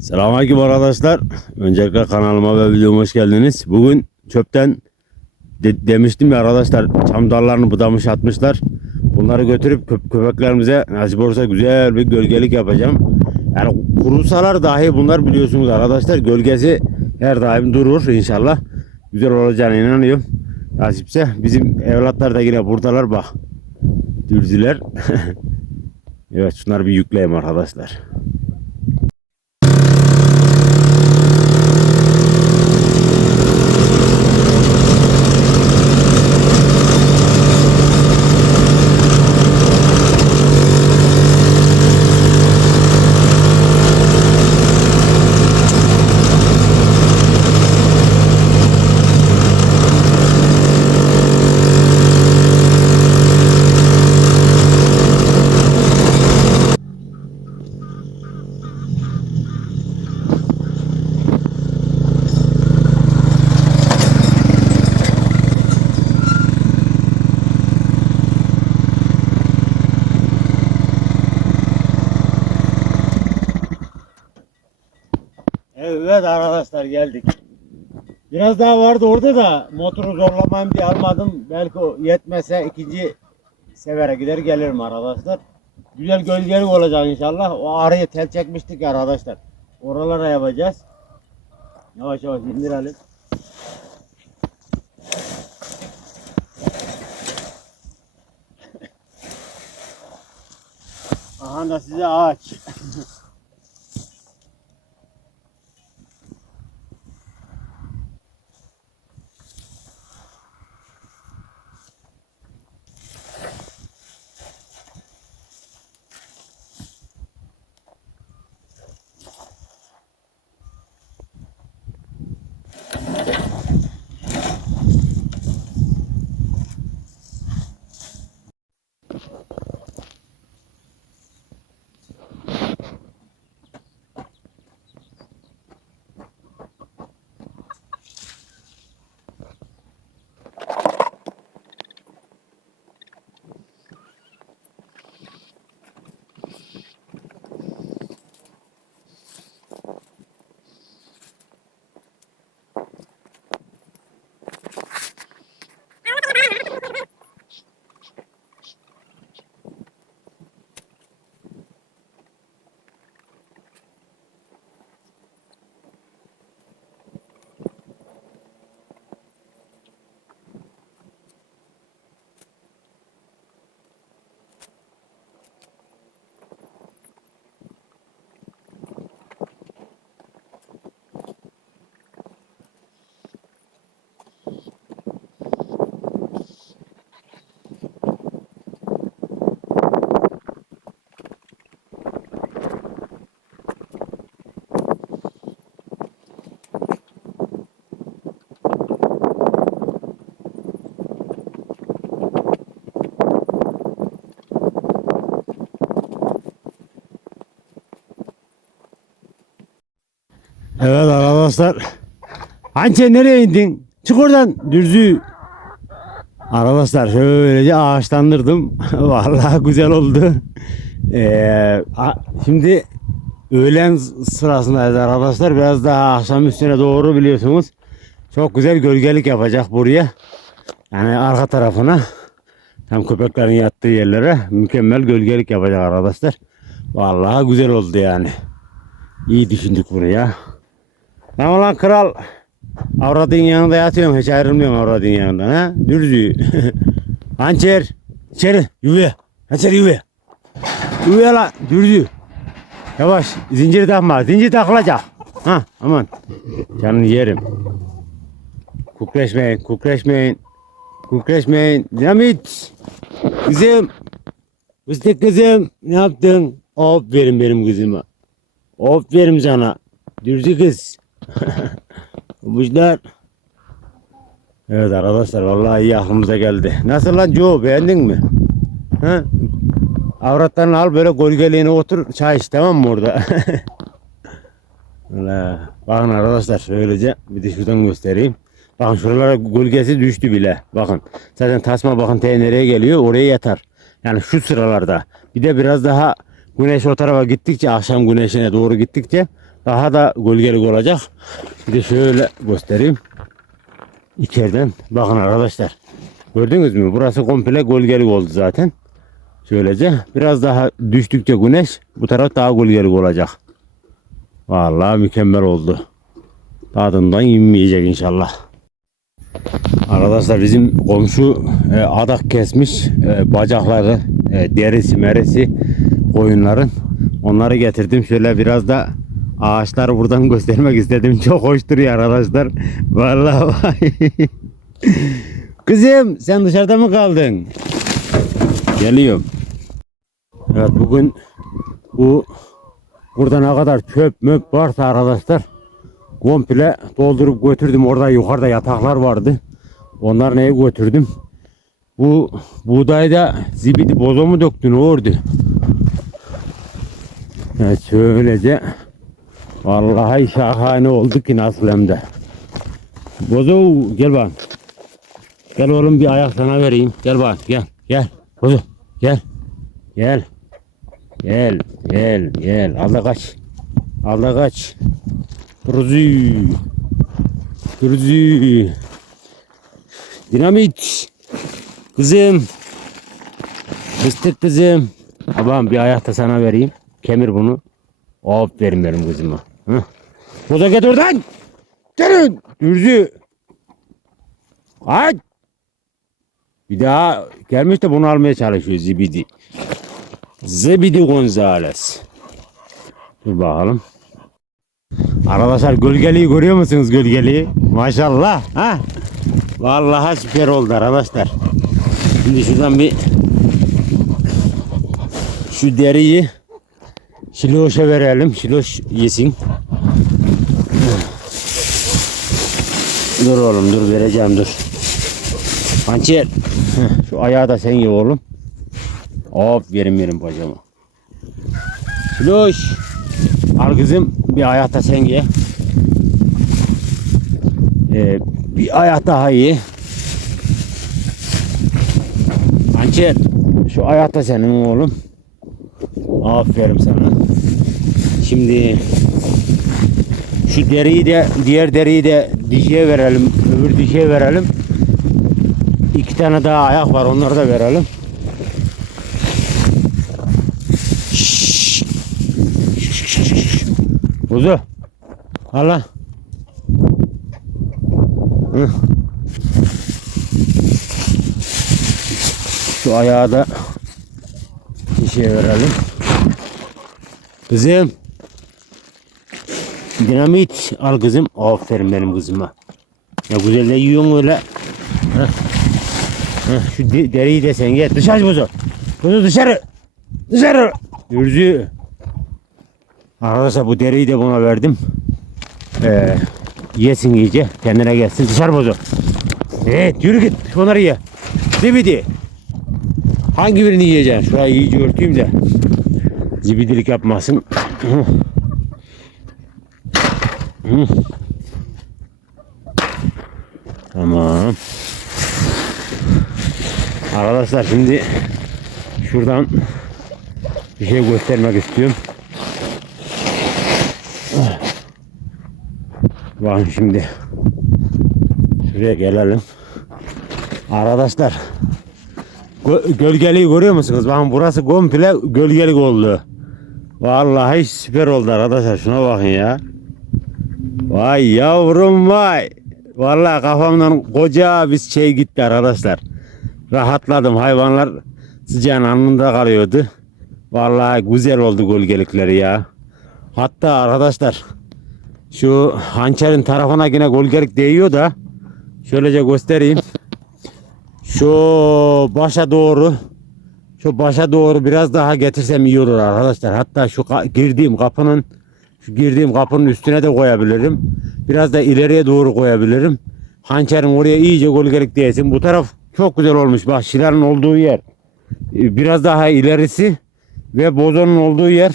Selamünaleyküm arkadaşlar. Öncelikle kanalıma ve videoma hoş geldiniz. Bugün çöpten de- demiştim ya arkadaşlar çam dallarını budamış atmışlar. Bunları götürüp köp- köpeklerimize nasip olursa güzel bir gölgelik yapacağım. Yani kurusalar dahi bunlar biliyorsunuz arkadaşlar gölgesi her daim durur inşallah. Güzel olacağına inanıyorum. Nasipse bizim evlatlar da yine buradalar bak. Dürzüler. evet şunları bir yükleyeyim arkadaşlar. Geldik. Biraz daha vardı orada da motoru zorlamayayım diye almadım. Belki yetmese ikinci sefere gider gelirim arkadaşlar. Güzel gölgelik olacak inşallah. O araya tel çekmiştik arkadaşlar. Oralara yapacağız. Yavaş yavaş indirelim. Aha da size ağaç. arkadaşlar. Hançe nereye indin? Çık oradan dürzü. Arkadaşlar şöylece ağaçlandırdım. Vallahi güzel oldu. Ee, şimdi öğlen sırasındayız arkadaşlar. Biraz daha akşam üstüne doğru biliyorsunuz. Çok güzel gölgelik yapacak buraya. Yani arka tarafına. Tam köpeklerin yattığı yerlere mükemmel gölgelik yapacak arkadaşlar. Vallahi güzel oldu yani. İyi düşündük bunu lan kral. Avradın yanında yatıyorum. Hiç ayrılmıyorum avradın yanından ha. Dürzü. Hançer. İçeri. Yuvaya. Hançer yuvaya. Yuvaya lan. Dürzü. Yavaş. Zinciri takma. Zincir takılacak. Ha aman. Canını yerim. Kukreşmeyin. Kukreşmeyin. Kukreşmeyin. Dinamit. Kızım. Fıstık kızım. Ne yaptın? Aferin benim kızıma. Aferin sana. Dürzü kız. Kuşlar. Evet arkadaşlar vallahi iyi aklımıza geldi. Nasıl lan Joe beğendin mi? Ha? Avratlarını al böyle gölgeliğine otur çay iç tamam mı orada? Bakın arkadaşlar şöylece bir de şuradan göstereyim. Bakın şuralara gölgesi düştü bile. Bakın zaten tasma bakın T nereye geliyor oraya yatar. Yani şu sıralarda. Bir de biraz daha güneş o tarafa gittikçe akşam güneşine doğru gittikçe daha da gölgelik olacak. De şöyle göstereyim. İçeriden bakın arkadaşlar. Gördünüz mü? Burası komple gölgelik oldu zaten. Şöylece biraz daha düştükçe güneş bu taraf daha gölgelik olacak. Vallahi mükemmel oldu. Tadından inmeyecek inşallah. Arkadaşlar bizim komşu e, adak kesmiş e, bacakları, e, derisi, merisi koyunların. Onları getirdim. Şöyle biraz da ağaçları buradan göstermek istedim. Çok hoş duruyor arkadaşlar. Vallahi. Kızım sen dışarıda mı kaldın? Geliyorum. Evet bugün bu burada ne kadar çöp möp varsa arkadaşlar komple doldurup götürdüm. Orada yukarıda yataklar vardı. Onlar neye götürdüm? Bu buğdayda zibidi bozo mu döktün ordu? Evet şöylece vallahi şahane oldu ki nasıl hem de. Bozo gel bak. Gel oğlum bir ayak sana vereyim. Gel bak gel gel. Bozo gel. Gel. Gel gel gel. Al da kaç. Al da kaç. Kuruzu. Kuruzu. Dinamit. Kızım. Fıstık kızım. Abam bir ayak da sana vereyim. Kemir bunu. Aferin benim kızıma. Bu da git oradan. Gelin. Dürzü. Hadi. Bir daha gelmiş de bunu almaya çalışıyor Zibidi. Zibidi Gonzales. Dur bakalım. Arkadaşlar gölgeliği görüyor musunuz gölgeliği? Maşallah. Ha? Vallahi süper oldu arkadaşlar. Şimdi şuradan bir şu deriyi Şiloş'a verelim. Şiloş yesin. Dur oğlum dur vereceğim dur. Hançer. Şu ayağı da sen ye oğlum. Aferin benim bacama. Şiloş. Al kızım bir ayak da sen ye. Ee, bir ayak daha ye. Hançer. Şu ayak da senin oğlum. Aferin sana. Şimdi şu deriyi de diğer deriyi de dişiye verelim. Öbür dişiye verelim. İki tane daha ayak var onları da verelim. Kuzu. Hı. Şu ayağı da dişiye verelim. Kızım. Dinamit al kızım. Aferin benim kızıma. Ya güzel de yiyorsun öyle. Şu de- deriyi de sen gel. Dışarı buzu. Buzu dışarı. Dışarı. Dürzü. Arkadaşlar bu deriyi de buna verdim. Ee, yesin iyice. Kendine gelsin. Dışarı buzu. Evet yürü git. Şunları ye. Zibidi. Hangi birini yiyeceksin? Şurayı iyice örteyim de. Zibidilik yapmasın. Tamam. Arkadaşlar şimdi şuradan bir şey göstermek istiyorum. Bakın şimdi şuraya gelelim. Arkadaşlar gö- gölgeliği görüyor musunuz? Bakın burası komple gölgelik oldu. Vallahi süper oldu arkadaşlar. Şuna bakın ya. Vay yavrum vay. Vallahi kafamdan koca bir şey gitti arkadaşlar. Rahatladım. Hayvanlar sıcağın anında kalıyordu. Vallahi güzel oldu gölgelikleri ya. Hatta arkadaşlar şu hançerin tarafına yine gölgelik değiyor da şöylece göstereyim. Şu başa doğru şu başa doğru biraz daha getirsem iyi olur arkadaşlar. Hatta şu girdiğim kapının şu girdiğim kapının üstüne de koyabilirim. Biraz da ileriye doğru koyabilirim. Hançerin oraya iyice gölgelik değsin. Bu taraf çok güzel olmuş. Şilanın olduğu yer. Ee, Biraz daha ilerisi ve bozonun olduğu yer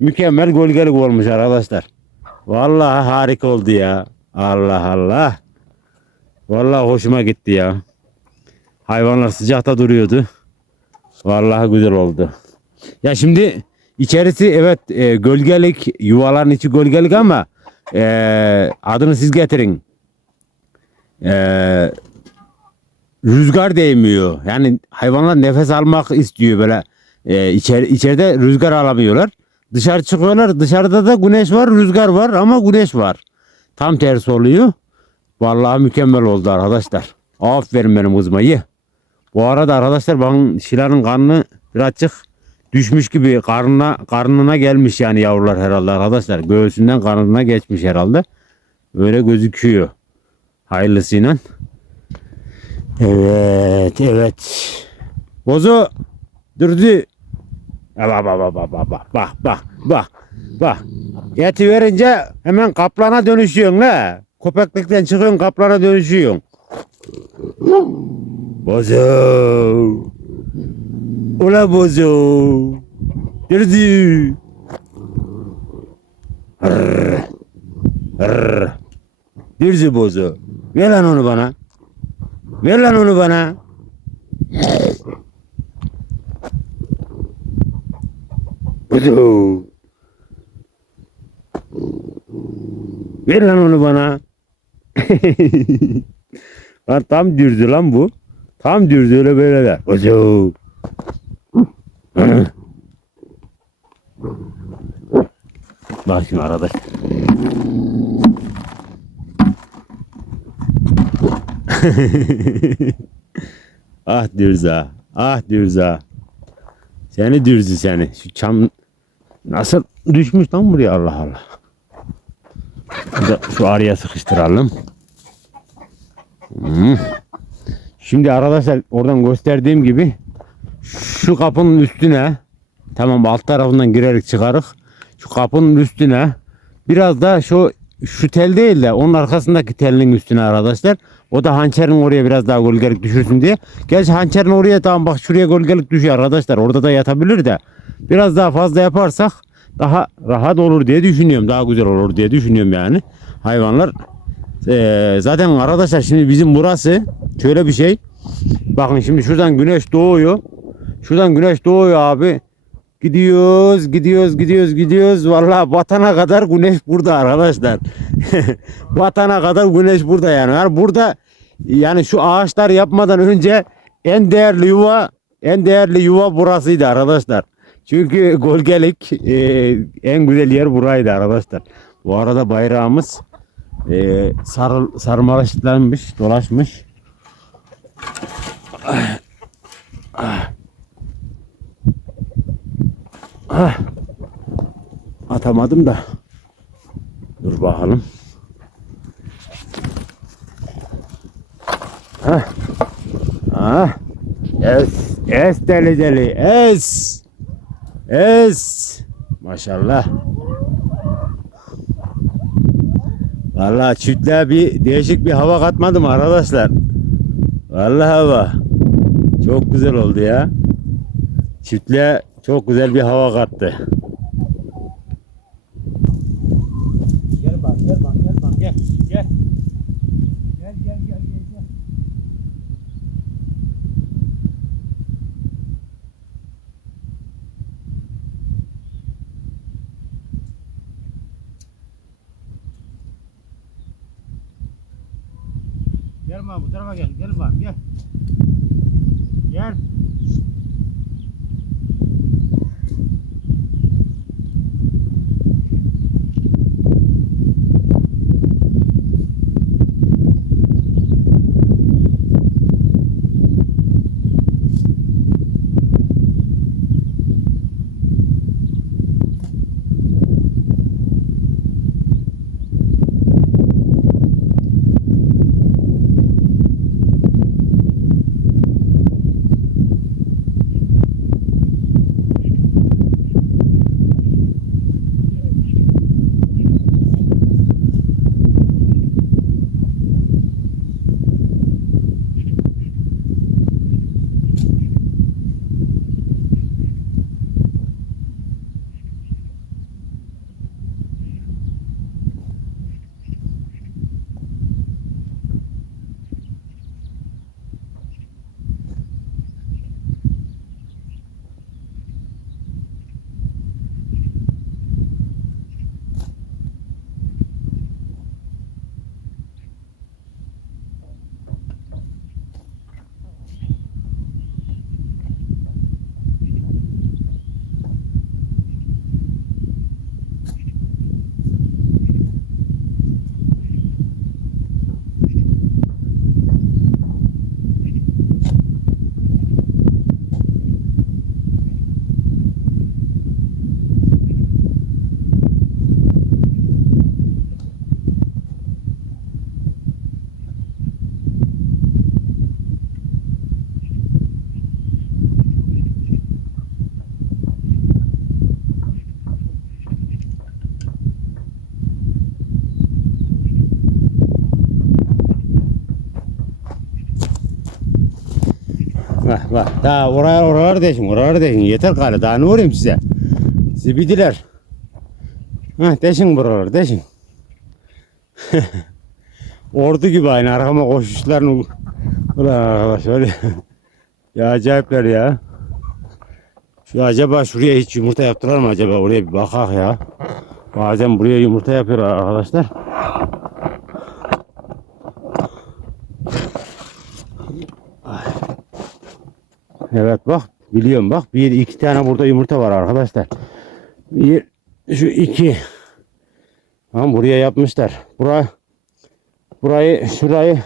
mükemmel gölgelik olmuş arkadaşlar. Vallahi harika oldu ya. Allah Allah. Vallahi hoşuma gitti ya. Hayvanlar sıcakta duruyordu. Vallahi güzel oldu. Ya şimdi İçerisi evet e, gölgelik, yuvaların içi gölgelik ama e, adını siz getirin. E, rüzgar değmiyor. Yani hayvanlar nefes almak istiyor böyle. E, içeri, içeride rüzgar alamıyorlar. Dışarı çıkıyorlar. Dışarıda da güneş var, rüzgar var ama güneş var. Tam tersi oluyor. Vallahi mükemmel oldu arkadaşlar. Aferin benim kızıma ye. Bu arada arkadaşlar ben Şila'nın karnı birazcık düşmüş gibi karnına karnına gelmiş yani yavrular herhalde arkadaşlar. Göğsünden karnına geçmiş herhalde. Böyle gözüküyor. Hayırlısıyla. Evet, evet. Bozu. Bak bak bak bak bak bak bak bak bak bak. Eti verince hemen kaplana dönüşüyorsun la. Köpeklikten çıkıyorsun kaplana dönüşüyorsun. Bozu. Bozu. Dürdü. Hırr. Hırr. Dürdü bozu. Ver lan onu bana. Ver lan onu bana. Kuzu. Ver lan onu bana. lan tam dürdü lan bu. Tam dürdü öyle böyle der. Kuzu. Bak şimdi arada. ah Dürza. Ah Dürza. Seni Dürzü seni. Şu çam nasıl düşmüş lan buraya Allah Allah. Bir de Şu araya sıkıştıralım. Hmm. Şimdi arkadaşlar oradan gösterdiğim gibi şu kapının üstüne tamam alt tarafından girerek çıkarık. Şu kapının üstüne biraz da şu şu tel değil de onun arkasındaki telin üstüne arkadaşlar. O da hançerin oraya biraz daha gölgelik düşürsün diye. Gerçi hançerin oraya tamam bak şuraya gölgelik düşüyor arkadaşlar. Orada da yatabilir de. Biraz daha fazla yaparsak daha rahat olur diye düşünüyorum. Daha güzel olur diye düşünüyorum yani. Hayvanlar Ee, zaten arkadaşlar şimdi bizim burası şöyle bir şey. Bakın şimdi şuradan güneş doğuyor. Şuradan güneş doğuyor abi. Gidiyoruz, gidiyoruz, gidiyoruz, gidiyoruz. Vallahi batana kadar güneş burada arkadaşlar. batana kadar güneş burada yani. yani. Burada yani şu ağaçlar yapmadan önce en değerli yuva, en değerli yuva burasıydı arkadaşlar. Çünkü gölgelik e, en güzel yer buraydı arkadaşlar. Bu arada bayrağımız e, sarı, sarmalaşlanmış, dolaşmış. Ah. Atamadım da. Dur bakalım. Hah. Ah. Es. Es deli deli. Es. Es. Maşallah. Vallahi çiftliğe bir değişik bir hava katmadım arkadaşlar. Vallahi hava. Çok güzel oldu ya. Çiftliğe çok güzel bir hava kattı. Bak daha oraya oraları deşin oraları deşin yeter gari daha ne uğrayayım size. Zibidiler. Heh, deşin buraları deşin. Ordu gibi aynı arkama koşuşlarını. Ulan arkadaş öyle. ya acayipler ya. Şu acaba şuraya hiç yumurta yaptılar mı acaba? Oraya bir bakak ya. Bazen buraya yumurta yapıyorlar arkadaşlar. Evet bak biliyorum bak bir iki tane burada yumurta var arkadaşlar. Bir şu iki. Tamam buraya yapmışlar. Bura burayı şurayı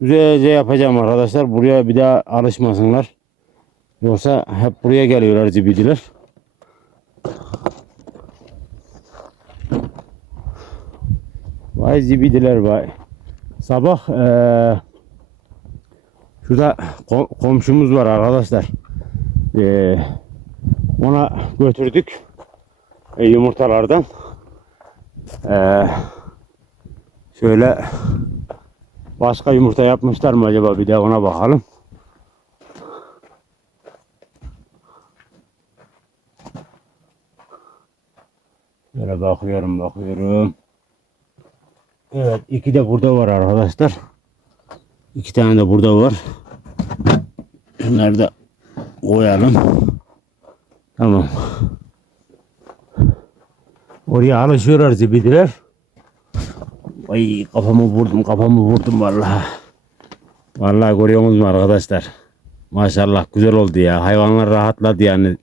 güzelce yapacağım arkadaşlar. Buraya bir daha alışmasınlar. Yoksa hep buraya geliyorlar zibidiler. Vay zibidiler vay. Sabah eee şurada ko- komşumuz var arkadaşlar. Eee, ona götürdük e, yumurtalardan. Eee, şöyle başka yumurta yapmışlar mı acaba bir de ona bakalım. Böyle bakıyorum bakıyorum. Evet iki de burada var arkadaşlar. İki tane de burada var. Şunları da koyalım. Tamam. Oraya alışıyorlar zibidiler. Ay kafamı vurdum kafamı vurdum vallahi. Vallahi görüyorsunuz mu arkadaşlar? Maşallah güzel oldu ya. Hayvanlar rahatladı yani.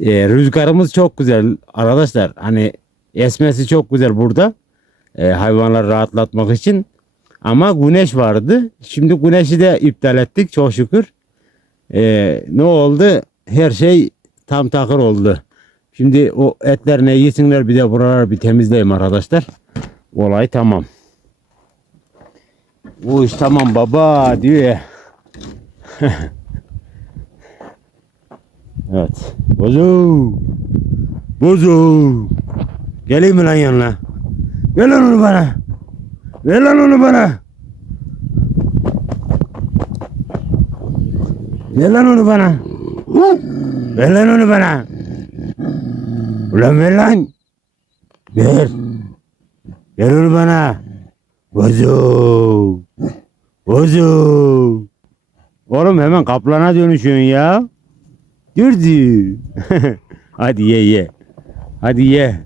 E, rüzgarımız çok güzel arkadaşlar. Hani esmesi çok güzel burada. E, hayvanları rahatlatmak için. Ama güneş vardı. Şimdi güneşi de iptal ettik çok şükür. E, ne oldu? Her şey tam takır oldu. Şimdi o etlerine yesinler bir de buraları bir temizleyeyim arkadaşlar. Olay tamam. Bu iş tamam baba diyor ya. evet. Bozu. Bozu. Geleyim mi lan yanına? Lan onu bana. Ver lan onu bana. Ver lan onu bana. Ver lan onu bana. Ulan ver lan. Ver. Ver onu bana. Bozu. Bozu. Oğlum hemen kaplana dönüşüyorsun ya. Dürdü. Hadi ye ye. Hadi ye.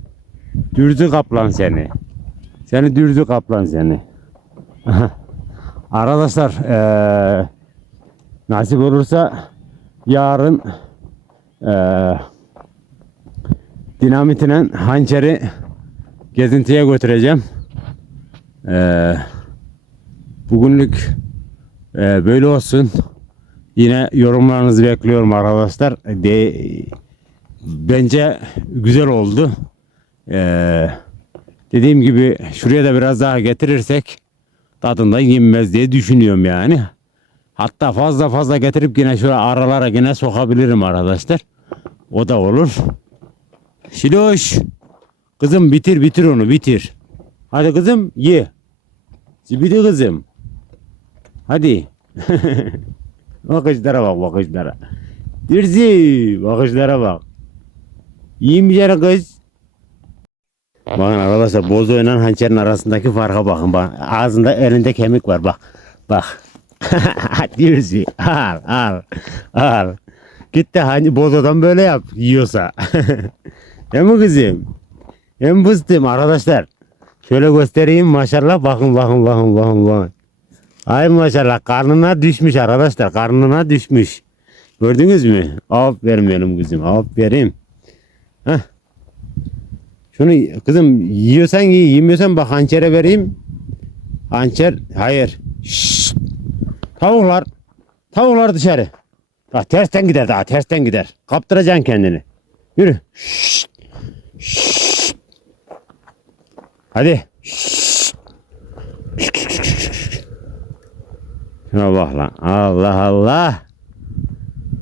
Dürdü kaplan seni. Seni dürdü kaplan seni. Arkadaşlar eee nasip olursa yarın eee dinamitinen hançeri gezintiye götüreceğim. Eee bugünlük eee, böyle olsun. Yine yorumlarınızı bekliyorum arkadaşlar. De, bence güzel oldu. Eee, dediğim gibi şuraya da biraz daha getirirsek tadında yenmez diye düşünüyorum yani. Hatta fazla fazla getirip yine şuraya aralara yine sokabilirim arkadaşlar. O da olur. Şiloş. Kızım bitir bitir onu bitir. Hadi kızım ye. Zibidi kızım. Hadi. bakışlara bak bakışlara. Dirzi bakışlara bak. Bir kere kız. Bakın arkadaşlar bozo ile hançerin arasındaki farka bakın. Bak, ağzında elinde kemik var bak. Bak. Dirzi al al al. Git de hani bozodan böyle yap yiyorsa. Değil mi kızım? Hem fıstığım arkadaşlar. Şöyle göstereyim maşallah bakın bakın bakın bakın bakın. Ay maşallah karnına düşmüş arkadaşlar karnına düşmüş. Gördünüz mü? Aferin benim kızım aferin. Heh. Şunu kızım yiyorsan ye yemiyorsan bak hançere vereyim. Hançer hayır. Şşt. Tavuklar. Tavuklar dışarı. Bak tersten gider daha tersten gider. Kaptıracaksın kendini. Yürü. Şşt. Şşt. Hadi. Şşt. Şuna lan. Allah Allah.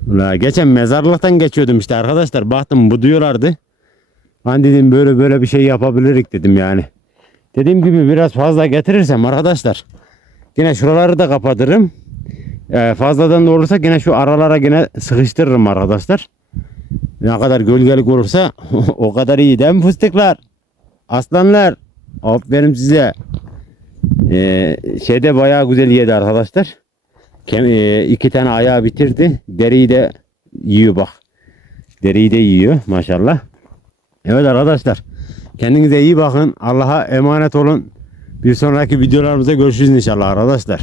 Ula geçen mezarlıktan geçiyordum işte arkadaşlar. Baktım bu diyorlardı. Ben dedim böyle böyle bir şey yapabilirik dedim yani. Dediğim gibi biraz fazla getirirsem arkadaşlar. Yine şuraları da kapatırım. Ee, fazladan da olursa yine şu aralara yine sıkıştırırım arkadaşlar. Ne kadar gölgelik olursa o kadar iyi değil mi fıstıklar? Aslanlar. Aferin size. Ee, şeyde bayağı güzel yedi arkadaşlar. Kem, e, iki tane ayağı bitirdi. Deriyi de yiyor bak. Deriyi de yiyor maşallah. Evet arkadaşlar. Kendinize iyi bakın. Allah'a emanet olun. Bir sonraki videolarımızda görüşürüz inşallah arkadaşlar.